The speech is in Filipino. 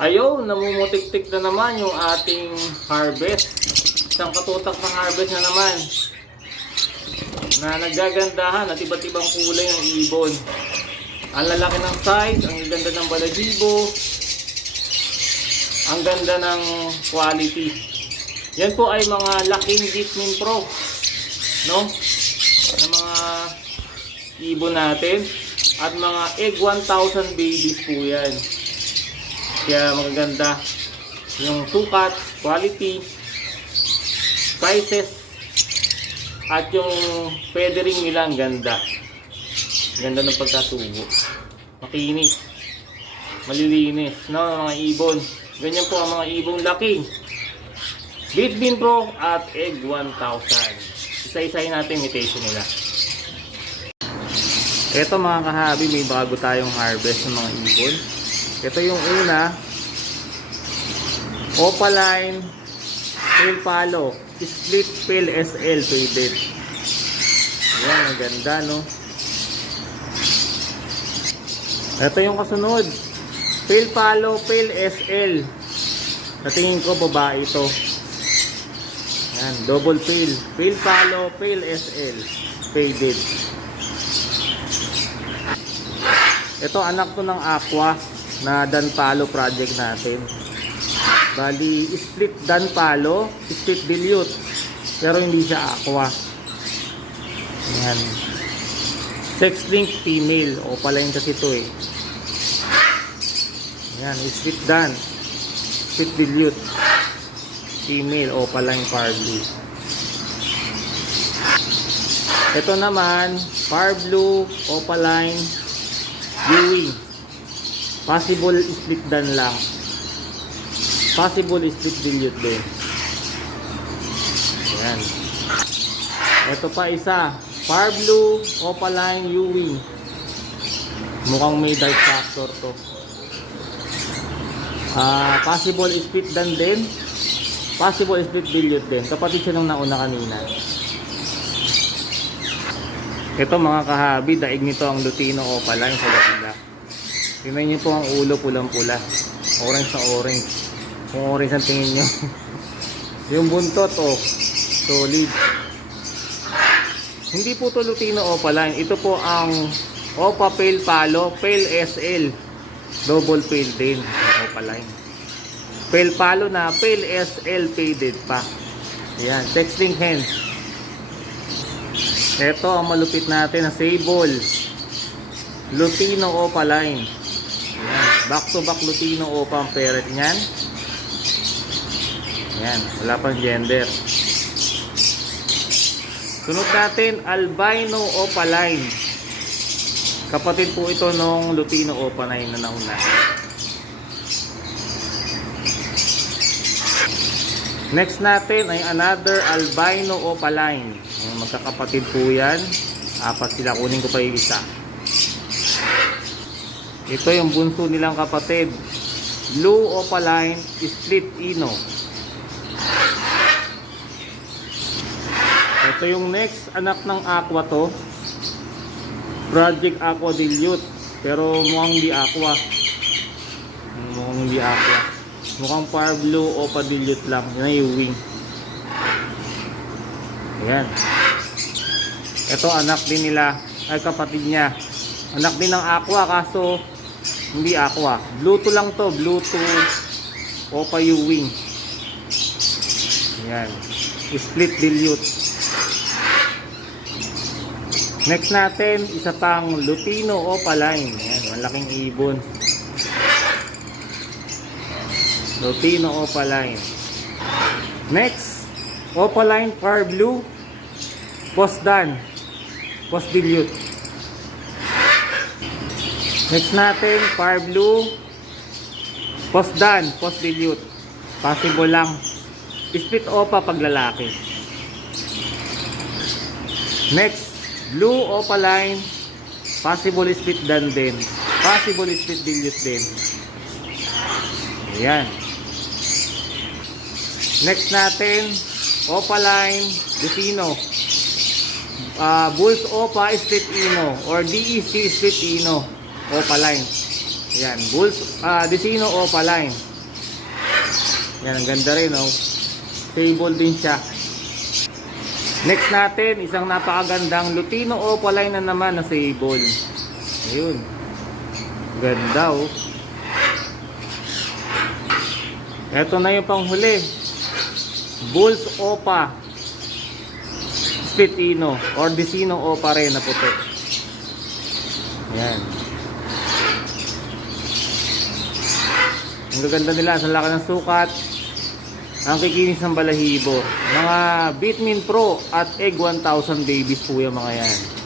Ayun, namumutik-tik na naman yung ating harvest. Isang katutak na harvest na naman. Na nagagandahan at iba't ibang kulay ng ibon. Ang lalaki ng size, ang ganda ng balahibo, ang ganda ng quality. Yan po ay mga laking Jasmine Pro, no? Ng mga ibon natin. At mga egg 1,000 babies po yan. Kaya magaganda yung sukat, quality, sizes, at yung feathering nila ang ganda. Ganda ng pagkatubo. Makinis. Malilinis. No, mga ibon. Ganyan po ang mga ibong laki. Jasmine Pro at egg 1,000. Isa-isahin natin imitation nila. Ito mga kahabi, may bago tayong harvest ng mga ibon. Ito yung una, Opaline Pale Palo Split Pale SL faded. Ayan, ang ganda, no? Ito yung kasunod, Pale Palo Pale SL. Sa tingin ko babae ito. Ayan, double pale. Pale Palo Pale SL faded. Ito anak to ng Aqua na Danpalo project natin. Bali split Danpalo, split dilute. Pero hindi siya Aqua. Ayan. Sex link female. O pala yun kasi ito eh. Ayan, split Dan. Split dilute. Female. O pala yung Far Blue. Ito naman, Far Blue, Opaline, Viewing. Possible split Dan lang. Possible split dilute din. Ayan. Ito pa isa. Far Blue, Opaline, Viewing. Mukhang may dark factor to. Possible split Dan din. Possible split dilute din. Kapatid siya nung nauna kanina. Ito mga kahabi, daig nito ang Lutino Opaline sa ganda. Tingnan niyo po ang ulo, pulang-pula. Orange na orange. Kung orange ang tingin niyo. Yung buntot, oh, solid. Hindi po to Lutino Opaline. Ito po ang Opa Pale Palo, Pale SL. Double pale din, Opaline. Pale Palo na, Pale SL faded pa. Ayan, texting hen. Ito ang malupit natin na Sable Lutino Opaline. Ayan, back to back Lutino Opa ang parent niyan. Ayan, wala pang gender. Sunod natin, Albino Opaline. Kapatid po ito nung Lutino Opaline na nauna. Next natin ay another Albino Opaline. Magkakapatid po yan. Apat sila, kunin ko pa yung isa. Ito yung bunso nilang kapatid, Blue Opaline Split Ino. Ito yung next anak ng Aqua to, Project Aqua Dilute. Pero mukhang hindi Aqua. Mukhang hindi Aqua. Mukhang Far Blue Opa Dilute lang. Yan yung wing. Ayan. Ito anak din nila, ay kapatid niya. Anak din ng Aqua kaso hindi Aqua. Bluetooth lang to, Bluetooth Opa U-wing. Ayan. Split dilute. Next natin, isa pang Lutino Opaline. Ayan, malaking ibon. Lutino Opaline. Next, Opaline Far Blue Post Dan, Post Dilute. Next natin, Far Blue Post Dan, Post Dilute. Possible lang. Split Opa pag lalaki. Next, Blue Opaline, possible split Dan din. Possible split Dilute din. Ayan. Next natin, Opaline Lutino. Bulls Opa Split Ino or DEC Split Ino Opaline. Ayan, Bulls Decino Opaline. Yan, ang ganda rin, oh. Stable din siya. Next natin, isang napakagandang Lutino Opaline na naman na sable. Ayun. Ganda, oh. Ito na yung panghuli. Bulls Opa Spitino or Dicino Opa rin na puti. Yan. Ang gaganda nila, sa laki ng sukat, ang kikinis ng balahibo. Mga Bitmin Pro at Egg 1000 babies po yung mga yan.